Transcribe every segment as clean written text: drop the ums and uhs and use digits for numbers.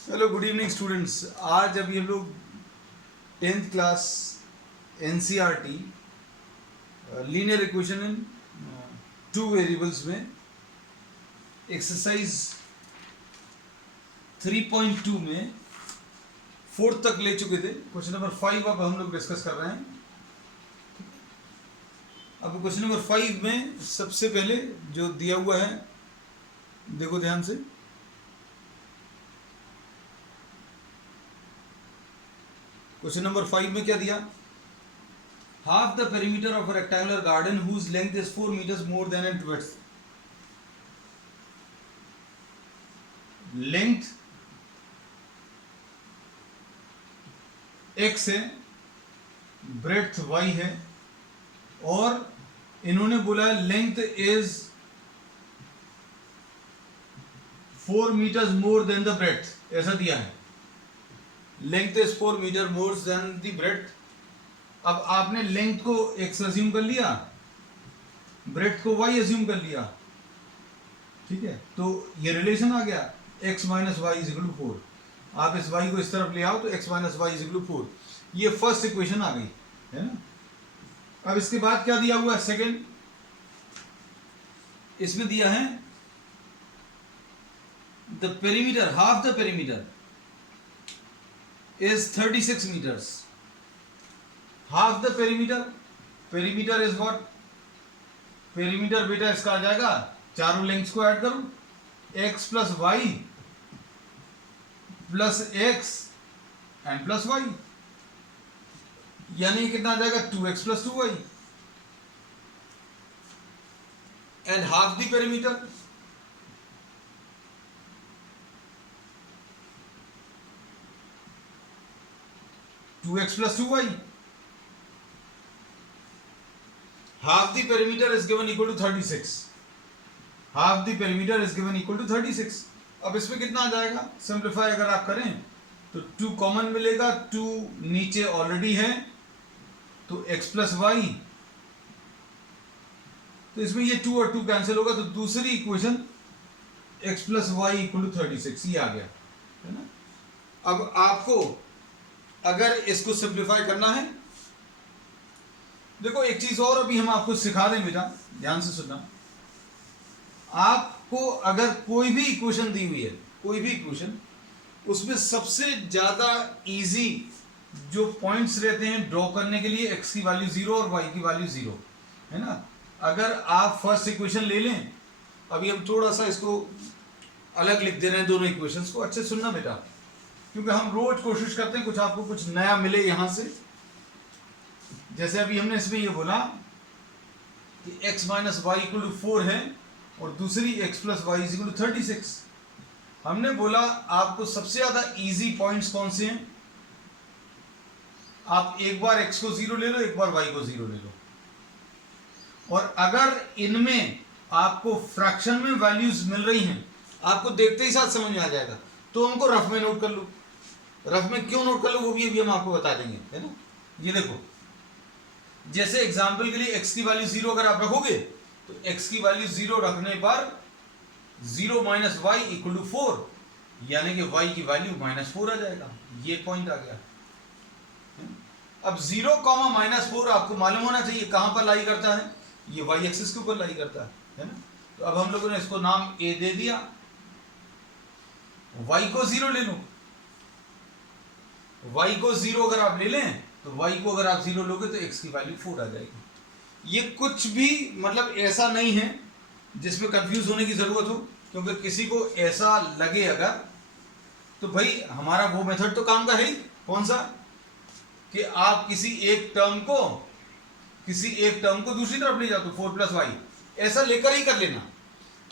Hello good evening students. आज अभी हम लोग 10th class NCERT linear equation in two variables में एक्सरसाइज 3.2 में फोर्थ तक ले चुके थे। क्वेश्चन नंबर 5 अब हम लोग डिस्कस कर रहे हैं। अब क्वेश्चन नंबर 5 में सबसे पहले जो दिया हुआ है, देखो ध्यान से। क्वेश्चन नंबर 5 में क्या दिया? half the perimeter of a rectangular garden whose length is 4 meters more than its width. Length x है, breadth y है, और इन्होंने बोला length is 4 meters more than the breadth, ऐसा दिया है। Length is 4 meter more than the breadth। अब आपने लेंथ को x अज्यूम कर लिया, ब्रेड्थ को y अज्यूम कर लिया, ठीक है। तो ये रिलेशन आ गया x minus y is equal to 4। आप इस y को इस तरफ ले आओ तो x minus y is equal to 4। ये फर्स्ट इक्वेशन आ गई है ना। अब इसके बाद क्या दिया हुआ है? सेकंड, इसमें दिया है the perimeter, half the perimeter is 36 meters। Half the perimeter, perimeter is what? Perimeter बेटा इसका आ जाएगा, चारों लेंथ्स को ऐड करो, x plus y plus x and plus y, यानी कितना आ जाएगा? 2x plus 2y। And half the perimeter, two x plus 2y। half the perimeter is given equal to 36। half the perimeter is given equal to 36। अब इसमें कितना आ जाएगा? Simplify अगर आप करें तो 2 कॉमन मिलेगा, 2 नीचे ऑलरेडी है तो x प्लस वाई, तो इसमें ये 2 और 2 कैंसिल होगा, तो दूसरी equation x plus y equal to 36 ये आ गया है ना। अब आपको अगर इसको सिंप्लीफाई करना है, देखो एक चीज और अभी हम आपको सिखा दें बेटा, ध्यान से सुनना। आपको अगर कोई भी इक्वेशन दी हुई है, कोई भी इक्वेशन, उसमें सबसे ज्यादा इजी जो पॉइंट्स रहते हैं ड्रॉ करने के लिए, x की वैल्यू 0 और y की वैल्यू 0 है ना। अगर आप फर्स्ट इक्वेशन ले लें, अभी हम थोड़ा सा इसको अलग लिख दे रहे हैं दोनों इक्वेशंस को, अच्छे सुनना बेटा, क्योंकि हम रोज कोशिश करते हैं कुछ आपको कुछ नया मिले यहां से। जैसे अभी हमने इसमें ये बोला कि x minus y equal to 4 है और दूसरी x plus y is equal to 36। हमने बोला आपको सबसे ज्यादा इजी पॉइंट्स कौन से हैं? आप एक बार x को 0 ले लो, एक बार y को 0 ले लो, और अगर इनमें आपको फ्रैक्शन में वैल्यूज मिल रही हैं, आपको देखते ही साथ समझ में आ जाएगा, तो हमको रफ में नोट कर लो। रफ में क्यों नोट कर लो वो भी अभी हम आपको बता देंगे, है ना। ये देखो, जैसे एग्जाम्पल के लिए x की वैल्यू 0 अगर आप रखोगे तो x की वैल्यू 0 रखने पर 0 माइनस वाई इक्वल टू 4, यानी कि y की वैल्यू माइनस 4 आ जाएगा। ये पॉइंट आ गया। अब 0 कॉमा माइनस 4 आपको मालूम होना चाहिए कहां पर लाई करता है, ये y एक्सिस के ऊपर लाई करता है ना। तो अब हम लोगों ने इसको नाम a दे दिया, y को 0 ले लो। y को 0 अगर आप ले लें तो y को अगर आप 0 लोगे तो x की वैल्यू 4 आ जाएगी। ये कुछ भी मतलब ऐसा नहीं है जिसमें कंफ्यूज होने की जरूरत हो, क्योंकि किसी को ऐसा लगे अगर, तो भाई हमारा वो मेथड तो काम का है ही, कौन सा, कि आप किसी एक टर्म को दूसरी तरफ ले जाओ तो 4 प्लस वाई ऐसा लेकर ही कर लेना।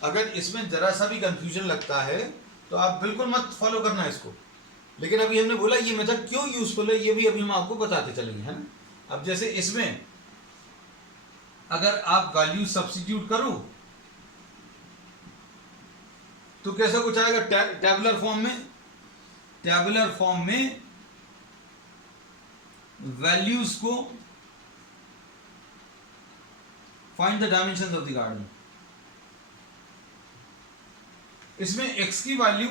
अगर इसमें जरा सा भी कंफ्यूजन लगता है तो आप बिल्कुल मत फॉलो करना इसको। लेकिन अभी हमने बोला ये मेथड क्यों यूजफुल है, ये भी अभी हम आपको बताते चलेंगे, है ना। अब जैसे इसमें अगर आप वैल्यू सब्स्टिट्यूट करो तो कैसा कुछ आएगा? टैबुलर फॉर्म में वैल्यूज को find the dimensions of the garden. इसमें x की वैल्यू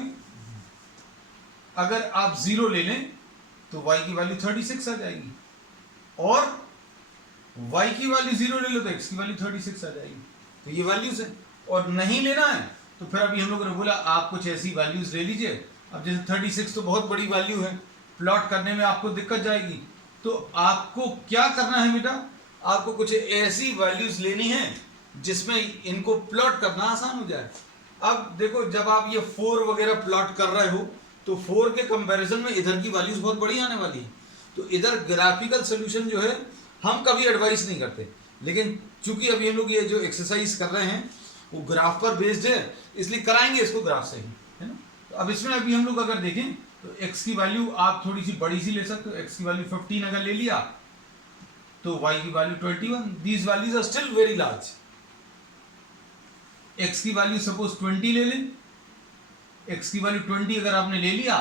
अगर आप 0 ले लें तो y की वैल्यू 36 आ जाएगी, और y की वैल्यू 0 ले लो तो x की वैल्यू 36 आ जाएगी। तो ये वैल्यूज है, और नहीं लेना है तो फिर अभी हम लोगों ने बोला आप कुछ ऐसी वैल्यूज ले लीजिए। अब जैसे 36 तो बहुत बड़ी वैल्यू है, प्लॉट करने में आपको दिक्कत जाएगी, तो आपको क्या करना है बेटा, आपको कुछ ऐसी वैल्यूज लेनी है जिसमें इनको प्लॉट करना आसान हो जाए। अब देखो जब आप ये 4 वगैरह प्लॉट कर रहे हो तो 4 के कंपैरिजन में इधर की वैल्यूज बहुत बड़ी आने वाली है, तो इधर ग्राफिकल सोल्यूशन जो है हम कभी एडवाइस नहीं करते, लेकिन चूंकि अभी हम लोग ये जो एक्सरसाइज कर रहे हैं वो ग्राफ पर बेस्ड है, इसलिए कराएंगे इसको ग्राफ से ही, है ना। तो अब इसमें अभी हम लोग अगर देखें तो x की वैल्यू आप थोड़ी सी बड़ी सी ले सकते हो, x की वैल्यू 15 अगर ले लिया तो y की value 21, these values are still very large. x की वैल्यू सपोज 20 ले लें, x की वैल्यू 20 अगर आपने ले लिया,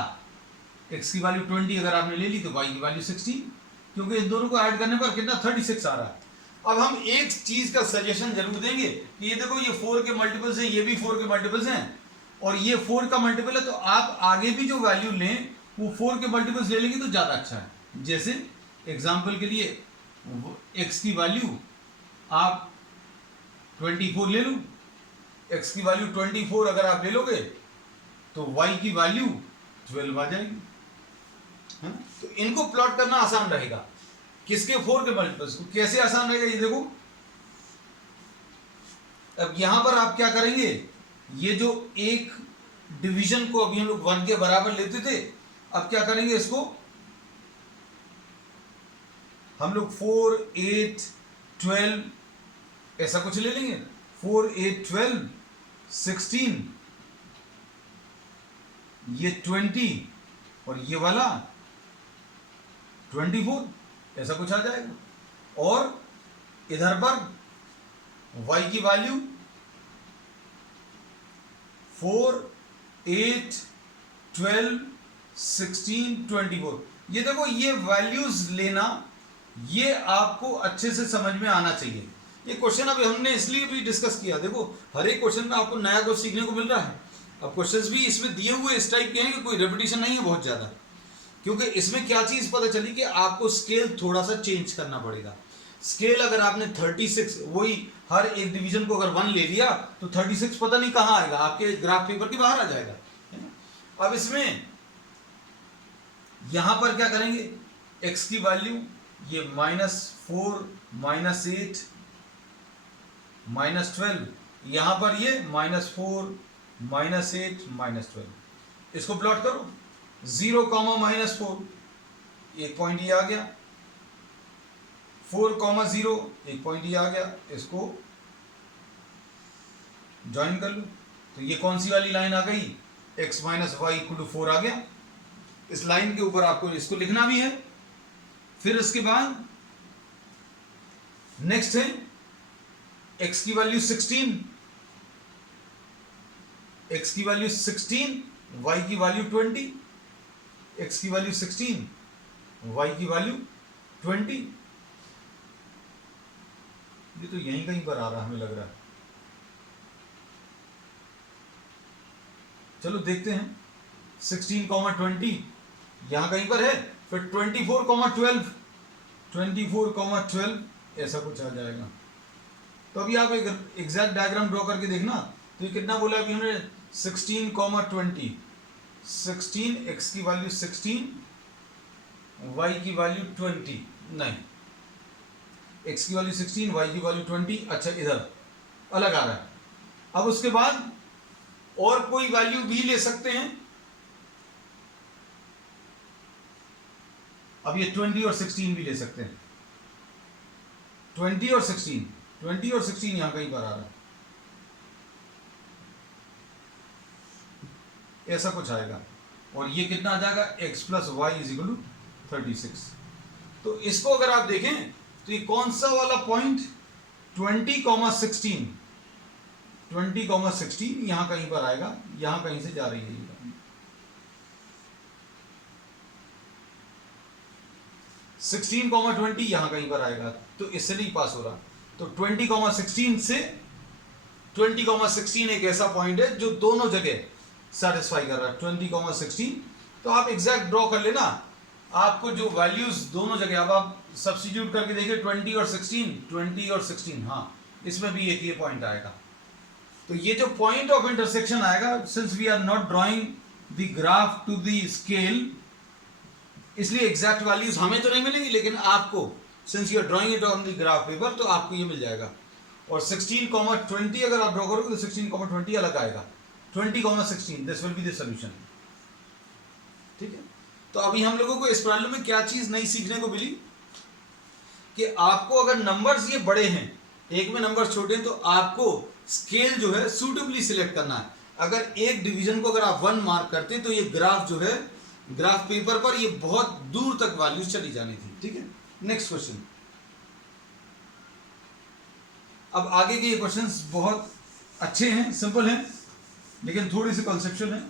x की वैल्यू 20 अगर आपने ले ली तो y की वैल्यू 16, क्योंकि इन दोनों को ऐड करने पर कितना 36 आ रहा है। अब हम एक चीज का सजेशन जरूर देंगे कि ये देखो ये 4 के मल्टीपल्स हैं, ये भी 4 के मल्टीपल्स हैं, और ये 4 का मल्टीपल है, तो आप आगे भी जो वैल्यू लें वो 4 के मल्टीपल्स ले लेंगे तो ज्यादा अच्छा है। जैसे एग्जांपल के लिए x की वैल्यू आप 24 ले लो, x की वैल्यू 24 अगर आप ले लोगे तो y की वैल्यू 12 आ जाएगी, है ना। तो इनको प्लॉट करना आसान रहेगा, किसके 4 के मल्टीपल्स को। कैसे आसान रहेगा ये देखो, अब यहां पर आप क्या करेंगे, ये जो एक डिवीजन को अभी हम लोग 1 के बराबर लेते थे, अब क्या करेंगे इसको हम लोग 4, 8, 12 ऐसा कुछ ले लेंगे, 4, 8, 12, 16, ये 20 और ये वाला 24 ऐसा कुछ आ जाएगा। और इधर पर y की वैल्यू 4, 8, 12, 16, 24, ये देखो ये वैल्यूज लेना ये आपको अच्छे से समझ में आना चाहिए। ये क्वेश्चन अभी हमने इसलिए भी डिस्कस किया, देखो हर एक क्वेश्चन में आपको नया कुछ सीखने को मिल रहा है। अब क्वेश्चंस भी इसमें दिए हुए इस टाइप के हैं कि कोई रेपिटेशन नहीं है बहुत ज्यादा, क्योंकि इसमें क्या चीज पता चली कि आपको स्केल थोड़ा सा चेंज करना पड़ेगा। स्केल अगर आपने 36 वही हर एक डिवीजन को अगर 1 ले लिया तो 36 पता नहीं कहां आएगा, आपके ग्राफ पेपर के बाहर आ जाएगा, है ना। अब इसमें यहां पर क्या करेंगे, x की वैल्यू ये -4, -8, -12, यहां पर ये -4, -8, -12, इसको प्लॉट करो 0, -4, एक पॉइंट ये आ गया, 4, 0 एक पॉइंट ये आ गया, इसको ज्वाइन कर लो तो ये कौन सी वाली लाइन आ गई, x - y = 4 आ गया। इस लाइन के ऊपर आपको इसको लिखना भी है। फिर उसके बाद नेक्स्ट है x की वैल्यू 16, x की वैल्यू 16, y की वैल्यू 20, x की वैल्यू 16, y की वैल्यू 20, ये तो यहीं कहीं पर आ रहा हमें लग रहा है। चलो देखते हैं, 16, 20 यहां कहीं पर है, फिर 24, 12, 24, 12 ऐसा कुछ आ जाएगा। तो अभी आप एक एग्जैक्ट डायग्राम ड्रॉ करके देखना, तो ये कितना बोला अभी हमने, 16, 20, 16, x की वैल्यू 16, y की वैल्यू 20, नहीं x की वैल्यू 16, y की वैल्यू 20, अच्छा इधर अलग आ रहा है। अब उसके बाद और कोई वैल्यू भी ले सकते हैं, अब ये 20 और 16 भी ले सकते हैं, 20 और 16 यहां कहीं पर आ रहा है, ऐसा कुछ आएगा, और ये कितना आ जाएगा, x + y = 36। तो इसको अगर आप देखें तो ये कौन सा वाला पॉइंट 20, 16 यहां कहीं पर आएगा, यहां कहीं से जा रही है ये 16, 20 यहां कहीं पर आएगा, तो इससे नहीं पास हो रहा। तो 20, 16 से 20, 16 एक ऐसा पॉइंट है जो दोनों जगह सेटिस्फाई कर रहा है, 20, 16। तो आप एग्जैक्ट ड्रॉ कर लेना, आपको जो वैल्यूज दोनों जगह, अब आप सब्स्टिट्यूट करके देखिए 20 और 16, हाँ इसमें भी एक ये पॉइंट आएगा। तो ये जो पॉइंट ऑफ इंटरसेक्शन आएगा, since we are not drawing the graph to the scale, इसलिए एग्जैक्ट वैल्यूज हमें तो नहीं मिलेंगी, लेकिन आपको, since you are drawing it on the graph paper, तो आपको ये मिल जाएगा। और 16,20 अगर आप ड्रॉ करोगे तो 16,20 अलग आएगा, 20,16 this will be the solution. ठीक है, तो अभी हम लोगों को इस प्रॉब्लम में क्या चीज नई सीखने को मिली कि आपको अगर नंबर्स ये बड़े हैं, एक में नंबर छोटे हैं, तो आपको स्केल जो है सूटेबली सिलेक्ट करना है। अगर एक डिवीजन को अगर आप 1 मार्क करते हैं तो ये ग्राफ जो है, ग्राफ पेपर पर ये बहुत दूर तक वैल्यूज चली जानी थी। ठीक है, नेक्स्ट क्वेश्चन। अब आगे के ये क्वेश्चंस बहुत अच्छे हैं, सिंपल हैं, लेकिन थोड़ी सी कॉन्सेप्चुअल हैं।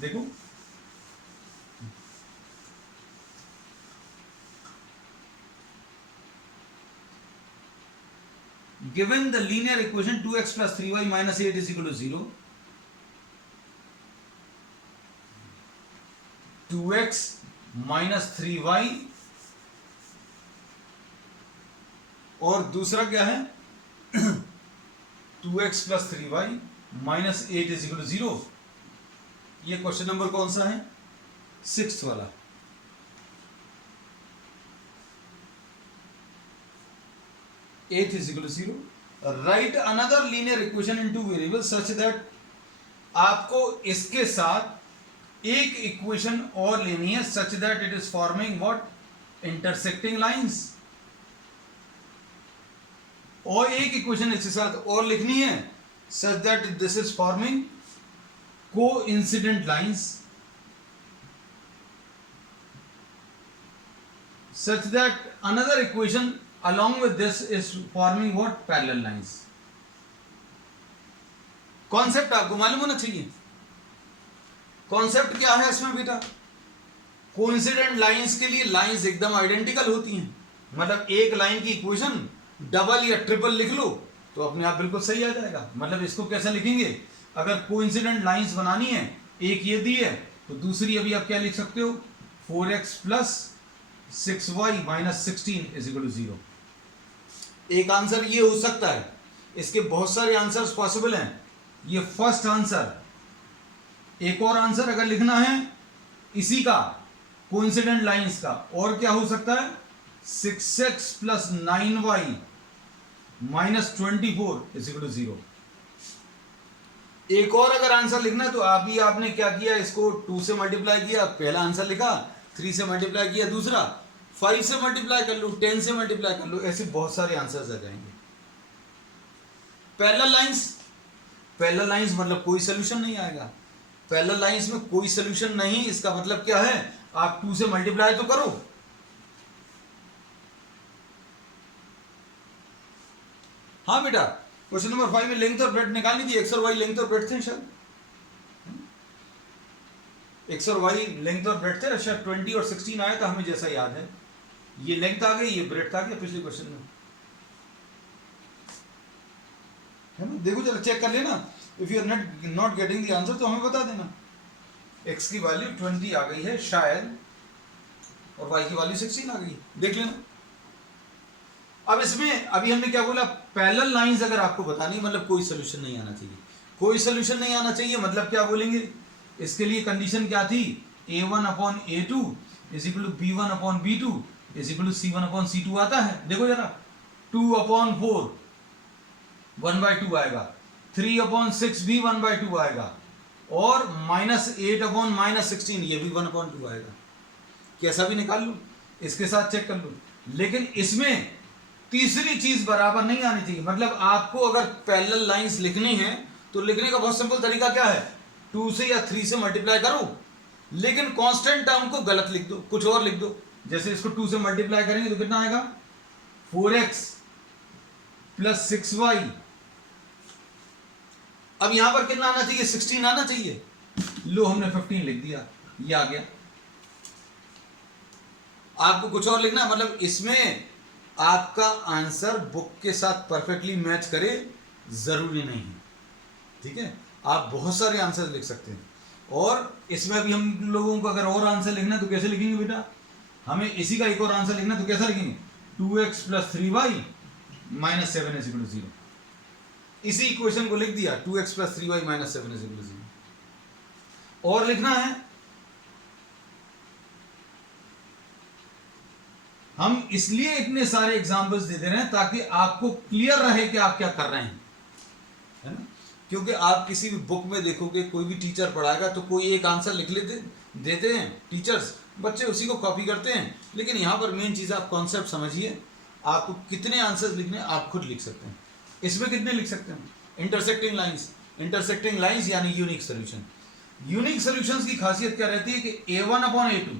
देखो, given the linear equation 2x plus 3y minus 8 is equal to 0, 2x minus 3y, और दूसरा क्या है 2x plus 3y minus 8 is equal to 0। ये क्वेश्चन नंबर कौन सा है? 6th वाला। Eight is equal to 0. Write another linear equation in two variables such that आपको इसके साथ एक इक्वेशन और लेनी है such that it is forming what? Intersecting lines। और एक इक्वेशन इसके साथ और लिखनी है such that this is forming coincident lines, such that another equation along with this is forming what? Parallel lines। Concept आपको मालूम होना चाहिए। कॉन्सेप्ट क्या है इसमें बेटा? कोइंसिडेंट लाइंस के लिए लाइंस एकदम आइडेंटिकल होती हैं, मतलब एक लाइन की इक्वेशन डबल या ट्रिपल लिख लो तो अपने आप बिल्कुल सही आ जाएगा। मतलब इसको कैसे लिखेंगे? अगर कोइंसिडेंट लाइंस बनानी है, एक ये दी है तो दूसरी अभी आप क्या लिख सकते हो? 4x plus 6y minus 16 is equal to 0। एक आंसर ये हो सकता है, इसके बहुत सारे आंसर्स पॉसिबल हैं, ये फर्स्ट आंसर। एक और आंसर अगर लिखना है इसी का, कोइंसिडेंट लाइंस का, और क्या हो सकता है? 6x plus 9y minus 24 is equal to 0। एक और अगर आंसर लिखना है तो आपने क्या किया, इसको 2 से मल्टीप्लाई किया, पहला आंसर लिखा, 3 से मल्टीप्लाई किया दूसरा, 5 से मल्टीप्लाई कर लो, 10 से मल्टीप्लाई कर लो, ऐसे बहुत सारे आंसर्स आ जाएंगे। पैरेलल लाइंस मतलब कोई सोल्यूशन नहीं आएगा। पैरेलल लाइंस में कोई सोल्यूशन नहीं, इसका मतलब क्या है? आप 2 से मल्टीप्लाई तो करो। हाँ बेटा, क्वेश्चन नंबर 5 में लेंथ और ब्रेड्थ निकालनी थी। एक्स और वाई लेंथ और ब्रेड्थ थे शायद, एक्स और वाई लेंथ और ब्रेड्थ थे शायद। 20 और 16 आया था हमें जैसा याद है। ये लेंथ आ गई, ये ब्रेड्थ आ गया पिछले क्वेश्चन में, है ना? देखो जरा चेक कर लेना, if you are not getting the answer तो हमें बता देना। एक्स की वैल्यू 20 आ गई है शायद, और वाई की वैल्यू 16 आ गई, देख लेना। अब इसमें अभी हमने क्या बोला? पैरेलल लाइंस अगर आपको बतानी, मतलब कोई सोल्यूशन नहीं आना चाहिए। कोई सोल्यूशन नहीं आना चाहिए मतलब क्या बोलेंगे? इसके लिए कंडीशन क्या थी? a1/a2 is equal to b1/b2 is equal to c1/c2 आता है। देखो जरा, 2/4 1/2 आएगा, 3/6 भी 1/2 आएगा, और -8/-16 ये भी 1/2 आएगा। कैसा भी निकाल लो, इसके साथ चेक कर लो। लेकिन इसमें तीसरी चीज बराबर नहीं आनी चाहिए। मतलब आपको अगर पैरेलल लाइंस लिखनी है तो लिखने का बहुत सिंपल तरीका क्या है? 2 से या 3 से मल्टीप्लाई करो, लेकिन कांस्टेंट टर्म को गलत लिख दो, कुछ और लिख दो। जैसे इसको 2 से मल्टीप्लाई करेंगे तो कितना आएगा? 4x plus 6y। अब यहां पर कितना आना चाहिए? 16 आना चाहिए। लो हमने 15 लिख दिया, ये आ गया। आपको कुछ और लिखना, मतलब इसमें आपका आंसर बुक के साथ परफेक्टली मैच करे जरूरी नहीं है। ठीक है, आप बहुत सारे आंसर लिख सकते हैं। और इसमें भी हम लोगों को अगर और आंसर लिखना है तो कैसे लिखेंगे बेटा, हमें इसी का एक और आंसर लिखना है तो कैसा लिखेंगे, 2x + 3y - 7 = 0। इसी इक्वेशन को लिख दिया, 2x + 3y - 7 = 0। और लिखना है, हम इसलिए इतने सारे एग्जाम्पल्स दे दे रहे हैं ताकि आपको क्लियर रहे कि आप क्या कर रहे हैं, है ना। क्योंकि आप किसी भी बुक में देखोगे, कोई भी टीचर पढ़ाएगा तो कोई एक आंसर लिख लेते देते हैं टीचर्स, बच्चे उसी को कॉपी करते हैं। लेकिन यहाँ पर मेन चीज़ आप कॉन्सेप्ट समझिए, आपको कितने आंसर्स लिखने आप खुद लिख सकते हैं। इसमें कितने लिख सकते हैं, इंटरसेक्टिंग लाइंस यानी यूनिक सोल्यूशन। यूनिक सॉल्यूशंस की खासियत क्या रहती है कि A1/A2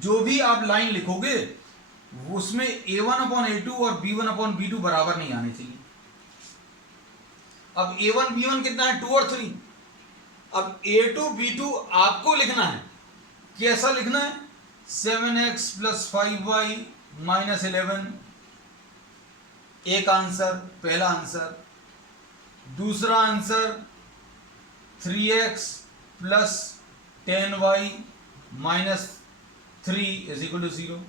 जो भी आप लाइन लिखोगे उसमें A1/A2 और B1/B2 बराबर नहीं आने चाहिए। अब A1 B1 कितना है, 2 और 3। अब A2 B2 आपको लिखना है, कैसा लिखना है, 7x + 5y - 11। एक आंसर, पहला आंसर। दूसरा आंसर 3x + 10y - 3 = 0।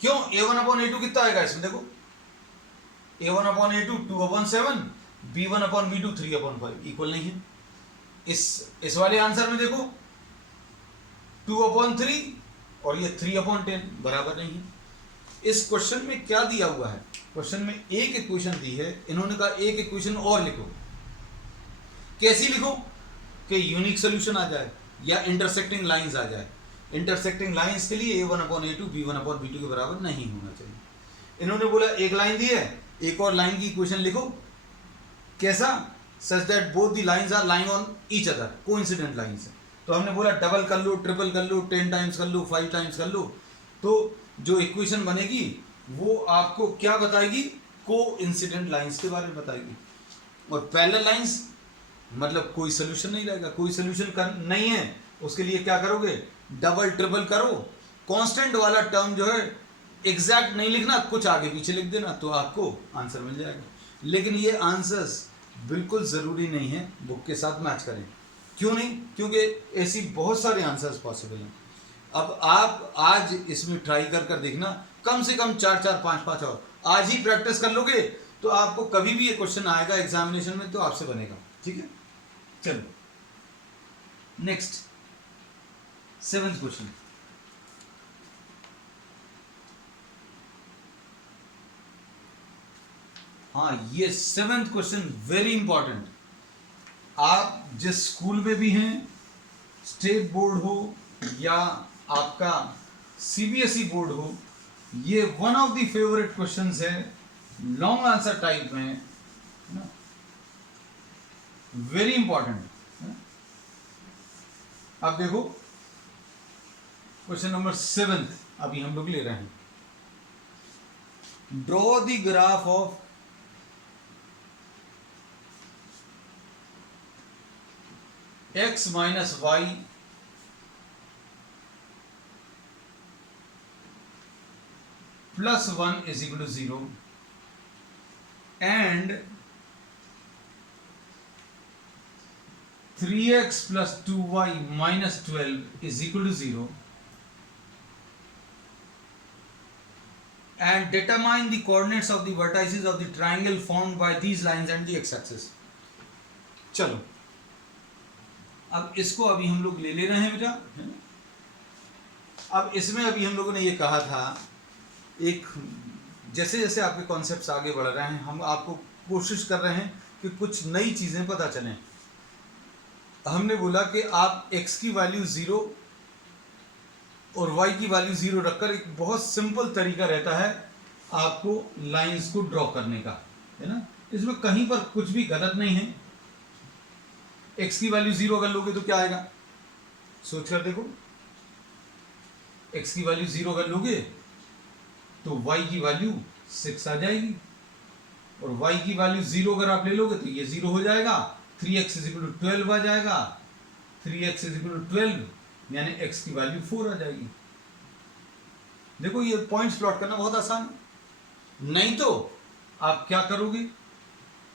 क्यों, A1/A2 कितना आएगा इसमें, देखो A1/A2 2/7, B1/B2 3/5 इक्वल नहीं है। इस वाले आंसर में देखो 2/3 और ये 3/10 बराबर नहीं है। इस क्वेश्चन में क्या दिया हुआ है, क्वेश्चन में एक इक्वेशन दी है, इन्होंने कहा एक इक्वेशन और लिखो। कैसी लिखो कि यूनिक सोल्यूशन आ जाए या इंटरसेक्टिंग लाइंस आ जाए। इंटरसेक्टिंग लाइंस के लिए A1/A2 B1/B2 के बराबर नहीं होना चाहिए। इन्होंने बोला एक लाइन दी है, एक और लाइन की इक्वेशन लिखो। कैसा, such that both the lines are lying on each other, coincident lines है। तो हमने बोला डबल कर लो, ट्रिपल कर लो, 10 टाइम्स कर लो, 5 टाइम्स कर लो, तो जो इक्वेशन बनेगी वो आपको क्या बताएगी, कोइंसिडेंट लाइंस के बारे में बताएगी। और पैरेलल लाइंस मतलब कोई सोल्यूशन नहीं रहेगा, कोई सोल्यूशन नहीं है, उसके लिए क्या करोगे, डबल ट्रिपल करो। कांस्टेंट वाला टर्म जो है एग्जैक्ट नहीं लिखना, कुछ आगे पीछे लिख देना तो आपको आंसर मिल जाएगा। लेकिन ये आंसर्स बिल्कुल ज़रूरी नहीं है बुक के साथ मैच करें। क्यों नहीं, क्योंकि ऐसी बहुत सारे आंसर्स पॉसिबल हैं। अब आप आज इसमें ट्राई कर देखना, कम से कम 4-4, 5-5 और आज ही प्रैक्टिस कर लोगे तो आपको कभी भी ये क्वेश्चन आएगा एग्जामिनेशन में तो आपसे बनेगा। ठीक है, चलो नेक्स्ट 7th क्वेश्चन। हाँ, ये 7th क्वेश्चन वेरी इंपॉर्टेंट। आप जिस स्कूल में भी हैं, स्टेट बोर्ड हो या आपका CBSE बोर्ड हो, ये one of the favourite questions है, लॉन्ग आंसर टाइप में, वेरी इंपॉर्टेंट। अब देखो क्वेश्चन नंबर 7 अभी हम लोग ले रहे हैं। Draw the graph of x - y + 1 = 0 and 3x + 2y - 12 = 0 and determine the coordinates of the vertices of the triangle formed by these lines and the x-axis। चलो अब इसको अभी हम लोग ले रहे हैं बेटा। अब इसमें अभी हम लोगों ने ये कहा था, एक जैसे जैसे आपके कॉन्सेप्ट्स आगे बढ़ रहे हैं, हम आपको कोशिश कर रहे हैं कि कुछ नई चीज़ें पता चलें। हमने बोला कि आप x की वैल्यू 0 और y की वैल्यू 0 रखकर एक बहुत सिंपल तरीका रहता है आपको लाइंस को ड्रॉ करने का, है ना। इसमें कहीं पर कुछ भी गलत नहीं है। x की वैल्यू 0 अगर लोगे तो क्या आएगा, सोच कर देखो। x की वैल्यू 0 अगर लोगे तो y की वैल्यू 6 आ जाएगी, और y की वैल्यू 0 अगर आप ले लोगे तो ये 0 हो जाएगा। 3x = 12 आ जाएगा। 3x = 12 यानी x की वैल्यू 4 आ जाएगी। देखो ये पॉइंट्स प्लॉट करना बहुत आसान है। नहीं तो आप क्या करोगे,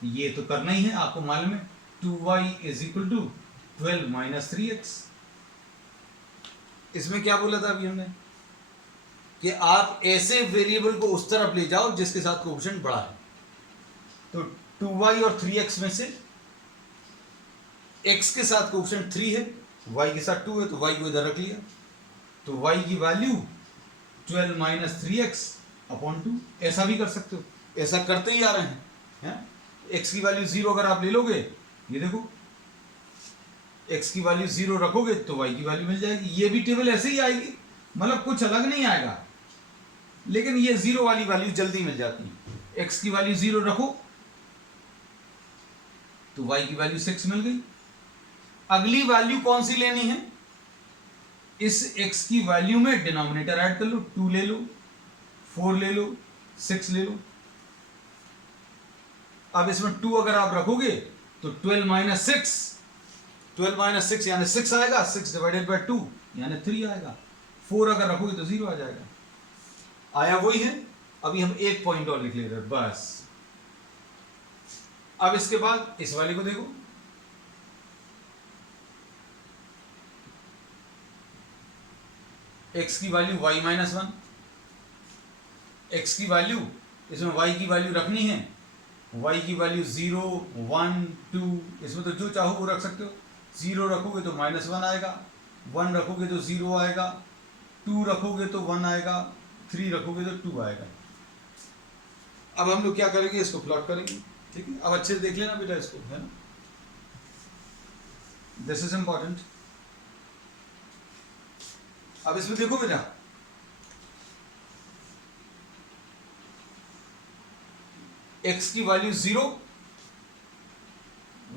ये तो करना ही है, आपको मालूम है 2y = 12 - 3x। इसमें क्या बोला था अभी हमने कि आप ऐसे वेरिएबल को उस तरफ ले जाओ जिसके साथ कोएफिशिएंट बड़ा है। तो 2y और 3x में से x के साथ कोएफिशिएंट 3 है, y के साथ 2 है, तो y को इधर रख लिया, तो y की वैल्यू 12 माइनस 3x अपॉन 2। ऐसा भी कर सकते हो, ऐसा करते ही आ रहे हैं। x की वैल्यू 0 अगर आप ले लोगे, ये देखो x की वैल्यू 0 रखोगे तो y की वैल्यू मिल जाएगी। ये भी टेबल ऐसे ही आएगी, मतलब कुछ अलग नहीं आएगा, लेकिन ये 0 वाली वैल्यू जल्दी मिल जाती है। x की वैल्यू 0 रखो तो y की वैल्यू 6 मिल गई। अगली वैल्यू कौन सी लेनी है? इस x की वैल्यू में डिनोमिनेटर ऐड कर लो, 2 ले लो, 4 ले लो, 6 ले लो। अब इसमें 2 अगर आप रखोगे तो 12 माइनस 6, 12 माइनस 6 यानी 6 आएगा, 6 डिवाइडेड बाय 2 यानी 3 आएगा। 4 अगर रखोगे तो 0 आ जाएगा। आया वही है। अभी हम एक पॉइंट और लिख ले रहे हैं बस। अब इसके बाद इस वाले को देखो, x की वैल्यू y माइनस 1, x की वैल्यू, इसमें y की वैल्यू रखनी है, y की वैल्यू 0, 1, 2, इसमें तो जो चाहो वो रख सकते हो। 0 रखोगे तो -1 आएगा, 1 रखोगे तो 0 आएगा, 2 रखोगे तो 1 आएगा, 3 रखोगे तो 2 आएगा। अब हम लोग क्या करेंगे, इसको प्लॉट करेंगे। ठीक है, अब अच्छे से देख लेना बेटा इसको, है ना, दिस इज इंपॉर्टेंट। अब इसमें देखो बेटा, x की वैल्यू 0,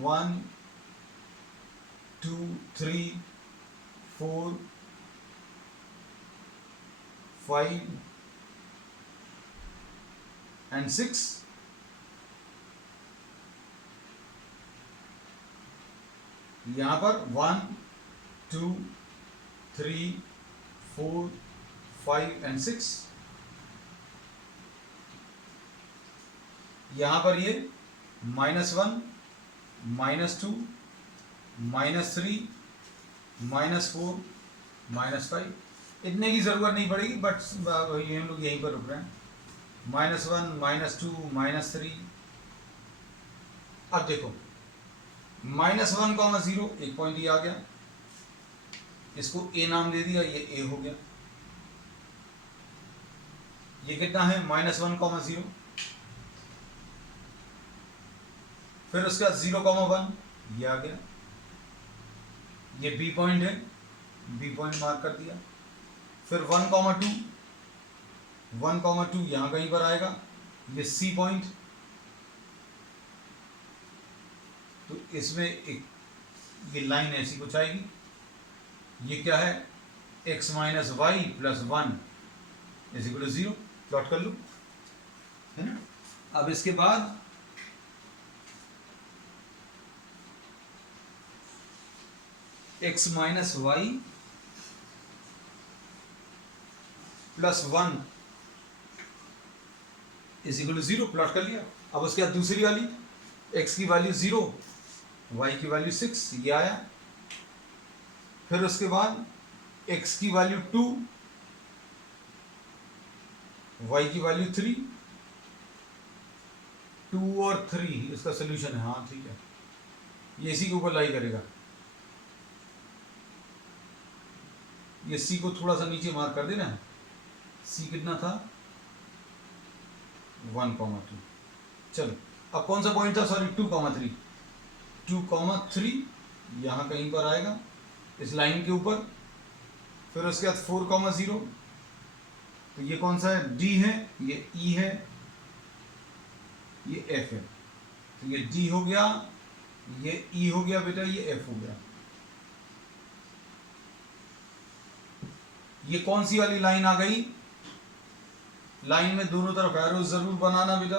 1, 2, 3, 4, 5 and 6। यहां पर 1, 2, 3, 4, 5 and 6। यहां पर ये -1, -2, -3, -4, -5। इतने की जरूरत नहीं पड़ेगी, बट ये हम लोग यहीं पर रुक रहे हैं। -1, -2, -3। अब देखो -1, 0 एक पॉइंट ये आ गया, इसको a नाम दे दिया, ये a हो गया। ये कितना है, -1, 0। फिर उसके बाद 0, 1 ये आ गया, ये b पॉइंट है, b पॉइंट मार्क कर दिया। फिर 1, 2, 1, 2 यहां कहीं पर आएगा, ये c पॉइंट। तो इसमें एक ये लाइन ऐसी कुछ आएगी, ये क्या है, x minus y plus 1 is equal to 0। Plot कर लो, है ना। अब इसके बाद x minus y plus 1 is equal to 0। Plot कर लिया। अब उसके बाद दूसरी वाली, x की वैल्यू 0, y की वैल्यू 6, ये आया। फिर उसके बाद x की वैल्यू 2, y की वैल्यू 3, 2 और 3 इसका सोल्यूशन है। हाँ ठीक है, ये इसी के ऊपर लाई करेगा। ये c को थोड़ा सा नीचे मार्क कर देना। c कितना था, 1, 2। चलो अब कौन सा पॉइंट था, सॉरी 2, 3, 2, 3 यहाँ कहीं पर आएगा इस लाइन के ऊपर। फिर उसके बाद 4, 0, तो ये कौन सा है, d है, ये e है, ये f है। तो ये d हो गया, ये e हो गया बेटा, ये f हो गया। ये कौन सी वाली लाइन आ गई, लाइन में दोनों तरफ एरो जरूर बनाना बेटा।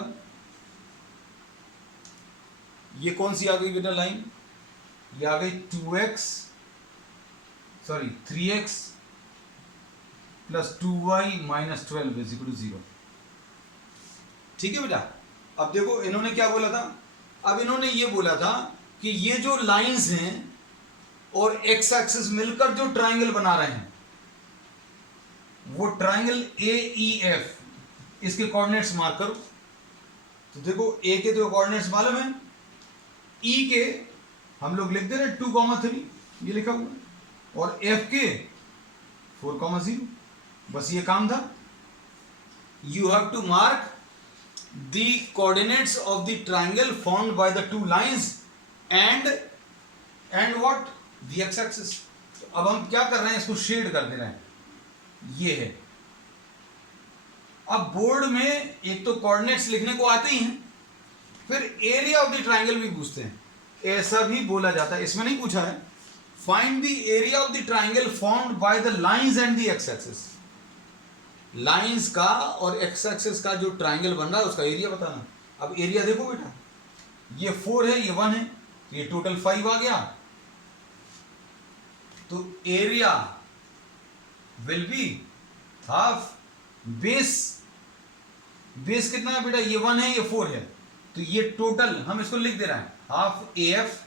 ये कौन सी आ गई बेटा लाइन, ये आ गई 3x plus 2y minus 12 is equal to 0। ठीक है बेटा। अब देखो इन्होंने क्या बोला था, अब इन्होंने ये बोला था कि ये जो लाइंस हैं और x एक्सिस मिलकर जो ट्राइंगल बना रहे हैं, वो ट्राइंगल ए ई एफ, इसके कोऑर्डिनेट्स मार्क करो। तो देखो ए के तो कोऑर्डिनेट्स मालूम है, ई के हम लोग लिख दे रहे 2,3 ये लिखा हुआ है, और एफ के 4,0, बस ये काम था। You have to mark the coordinates of the triangle formed by the two lines and what the x axis. अब हम क्या कर रहे हैं, इसको शेड कर दे रहे हैं, ये है। अब बोर्ड में एक तो कोऑर्डिनेट्स लिखने को आते ही हैं, फिर एरिया ऑफ द ट्राइंगल भी पूछते हैं, ऐसा भी बोला जाता है। इसमें नहीं पूछा है, find the area of the triangle formed by the lines and the x axis. Lines का और एक्स एक्सिस का जो ट्राइंगल बन रहा है उसका एरिया बताना। अब एरिया देखो बेटा, ये 4 है, ये 1 है, तो ये टोटल 5 आ गया। तो area will be half base. Base कितना है बेटा, ये 1 है, ये 4 है, तो ये टोटल हम इसको लिख दे रहे हैं हाफ ए एफ,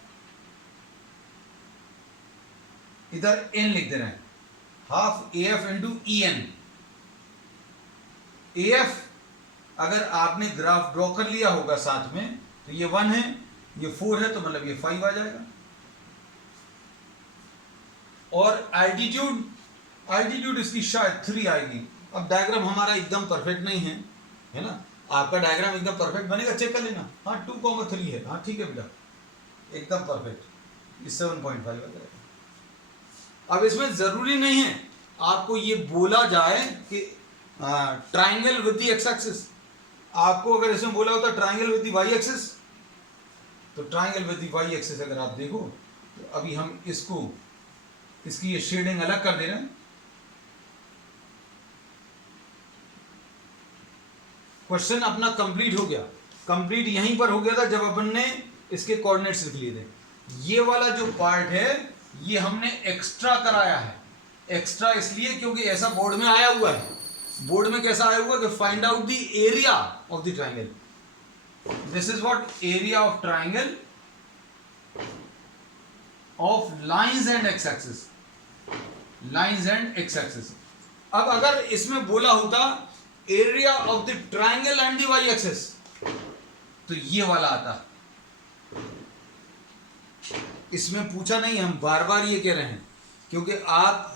इधर एन लिख दे रहे हैं, half A F into E N. A F अगर आपने ग्राफ ड्रॉ कर लिया होगा साथ में, तो ये 1 है, ये 4 है, तो मतलब ये 5 आ जाएगा। और एल्टीट्यूड इसकी शायद 3 आएगी। अब डायग्राम हमारा एकदम परफेक्ट नहीं है, है ना, आपका डायग्राम एकदम परफेक्ट बनेगा, चेक कर लेना। हाँ 2,3 है, हाँ ठीक है बेटा, एकदम परफेक्ट, ये 7.5 आ जाएगा। अब इसमें जरूरी नहीं है आपको ये बोला जाए कि triangle with the x axis. आपको अगर इसमें बोला होता triangle with the y axis, तो triangle with the y axis अगर आप देखो, तो अभी हम इसकी ये शेडिंग अलग कर दे रहे हैं। क्वेश्चन अपना कंप्लीट हो गया। कंप्लीट यहीं पर हो गया था जब अपन ने इसके कोऑर्डिनेट्स लिख लिए थे। ये वाला जो पार्ट है ये हमने एक्स्ट्रा कराया है। एक्स्ट्रा इसलिए क्योंकि ऐसा बोर्ड में आया हुआ है। बोर्ड में कैसा आया हुआ है कि find out the area of the triangle. This is what area of triangle of lines and x axis. Lines and x axis. अब अगर इसमें बोला होता area of the triangle and the y axis, तो ये वाला आता। इसमें पूछा नहीं, हम बार बार ये कह रहे हैं क्योंकि आप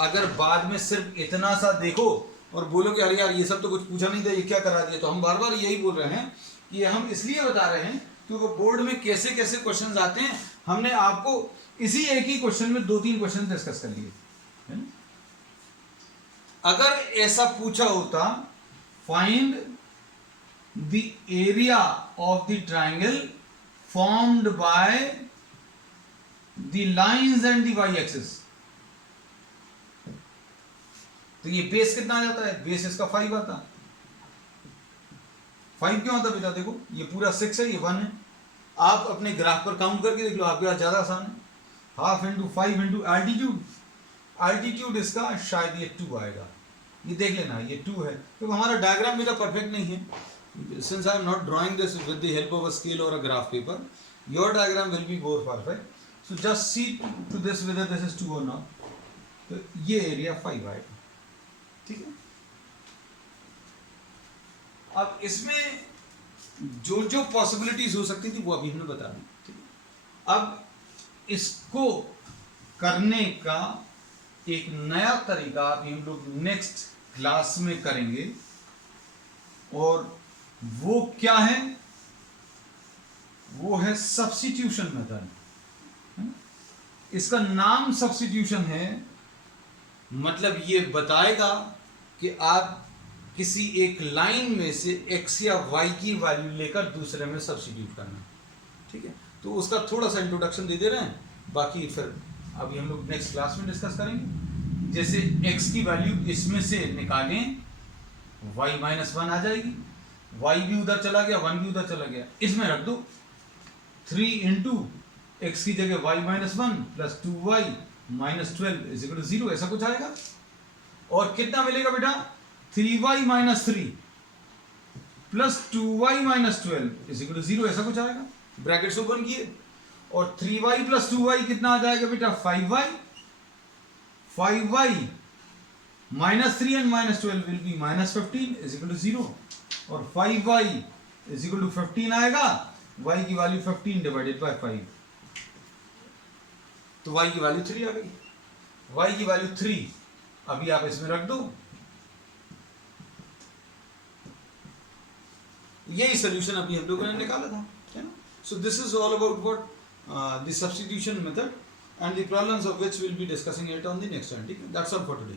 अगर बाद में सिर्फ इतना सा देखो और बोलो कि अरे यार ये सब तो कुछ पूछा नहीं था, ये क्या करा दिया, तो हम बार बार यही बोल रहे हैं कि हम इसलिए बता रहे हैं क्योंकि बोर्ड में कैसे कैसे क्वेश्चंस आते हैं। हमने आपको इसी एक ही क्वेश्चन में 2-3 क्वेश्चन डिस्कस कर लिए, है ना। अगर ऐसा पूछा होता find the area of the triangle formed by the lines and the y axis, तो ये बेस कितना आ जाता है, बेस इसका 5 आता। 5 क्यों आता बेटा, देखो ये पूरा 6 है, ये 1 है। आप अपने ग्राफ पर काउंट करके देख लो, आपके पास ज्यादा आसान है। Half into 5 into altitude. Altitude इसका शायद ये 2 आएगा, ये देख लेना ये 2 है क्योंकि हमारा डायग्राम मेरा परफेक्ट नहीं है। Since I am not drawing this with the help of a scale और a graph paper, your diagram will be more perfect. So just see to this whether this is 2 or not. तो ये area 5 आएगा, ठीक है। अब इसमें जो जो पॉसिबिलिटीज हो सकती थी वो अभी हमने बता दी, ठीक है। अब इसको करने का एक नया तरीका अभी हम लोग नेक्स्ट क्लास में करेंगे, और वो क्या है, वो है सब्स्टिट्यूशन मेथड। इसका नाम सब्स्टिट्यूशन है, मतलब ये बताएगा कि आप किसी एक लाइन में से x या y की वैल्यू लेकर दूसरे में सब्स्टिट्यूट करना, ठीक है। तो उसका थोड़ा सा इंट्रोडक्शन दे रहे हैं, बाकी फिर अभी हम लोग नेक्स्ट क्लास में डिस्कस करेंगे। जैसे x की वैल्यू इसमें से निकालें, y -1 आ जाएगी, y भी उधर चला गया, 1 भी उधर चला गया, इसमें रख दो 3 इंटू x की जगह y -1 plus 2y -12 is equal to 0, ऐसा कुछ आएगा। और कितना मिलेगा बेटा, 3y - 3 plus 2y -12 is equal to 0, ऐसा कुछ आएगा। ब्रैकेट्स ओपन किए, और 3y प्लस 2y कितना आ जाएगा बेटा, 5y -3 and -12 will be -15 is equal to 0 और 5y is equal to 15 आएगा, y की वैल्यू 15 डिवाइडेड बाय 5, तो y की वैल्यू 3 आ गई। y की वैल्यू 3 अभी आप इसमें रख दो, यही सोल्यूशन अभी हम लोगों ने निकाला था, है ना। So this is all about what the substitution method and the problems of which we'll be discussing it on the next time. That's all for today.